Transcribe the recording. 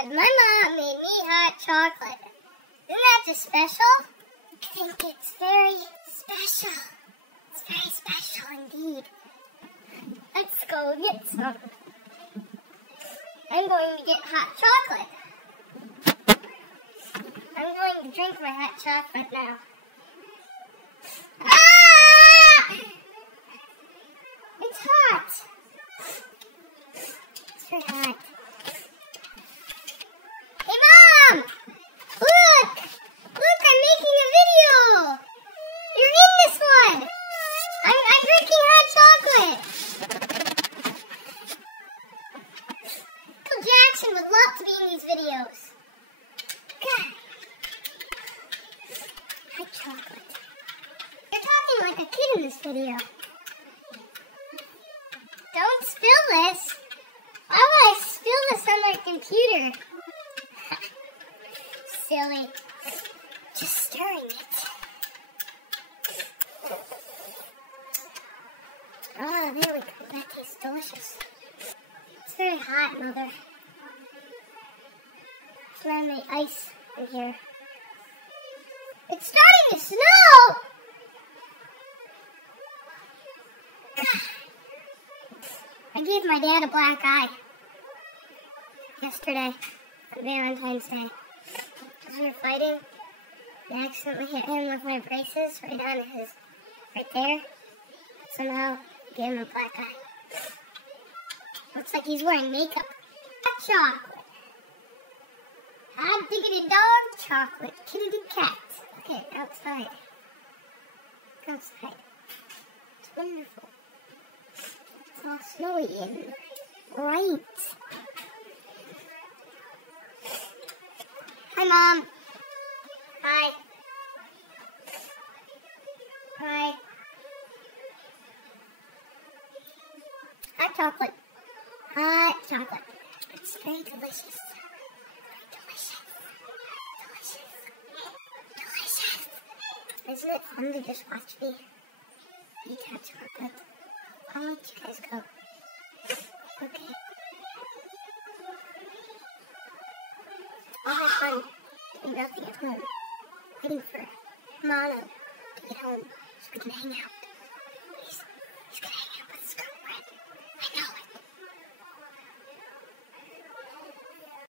But my mom made me hot chocolate. Isn't that just special? I think it's very special. It's very special indeed. Let's go get some. I'm going to get hot chocolate. I'm going to drink my hot chocolate now. Ah! It's hot. It's very hot. Hey, Mom! Look! Look, I'm making a video! You're in this one! I'm drinking hot chocolate! Michael Jackson would love to be in these videos. God. Hot chocolate. You're talking like a kid in this video. Don't spill this. Why would I spill this on my computer? Silly. Just stirring it. Oh, there we go. That tastes delicious. It's very hot, Mother. It's around the ice in here. It's starting to snow! I gave my dad a black eye yesterday on Valentine's Day. As we were fighting, I accidentally hit him with my braces right on his, right there. Somehow, I gave him a black eye. Looks like he's wearing makeup. Hot chocolate. Hot diggity dog chocolate. Kitty cat. Okay, outside. Outside. It's wonderful. It's all snowy and bright. Hi, Mom. Hi. Hi. Hot chocolate. Hot chocolate. It's very delicious. Very delicious. Delicious. Delicious. Isn't it fun to just watch me eat hot chocolate? I'll let you guys go. Okay. I'll have fun doing nothing at home. Waiting for Mono to get home so we can hang out. He's gonna hang out.